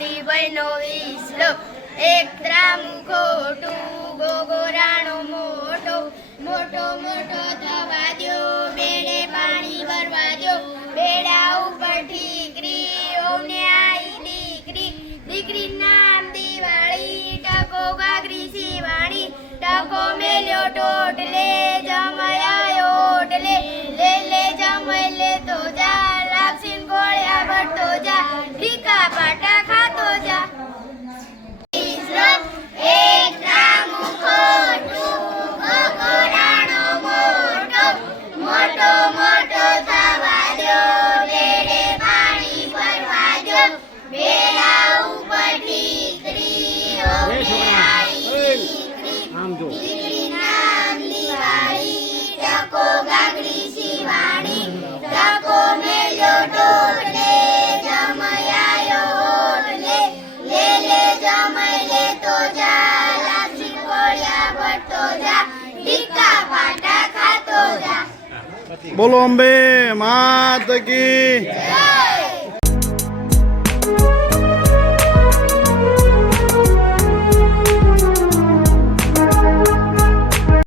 માટી બહેનો ઈસલો એક ત્રામ ખોટું, ગોગોરાણો મોટો. મોટો મોટો થવા દો બેડે પાણી ભરવા દો બેડા ઉપર ઠીકરી ઓને આઈ દીકરી. દીકરી નામ દિવાળી, ટકો ગાગરી શિવાણી ટકો મે બોલો અંબે માત કી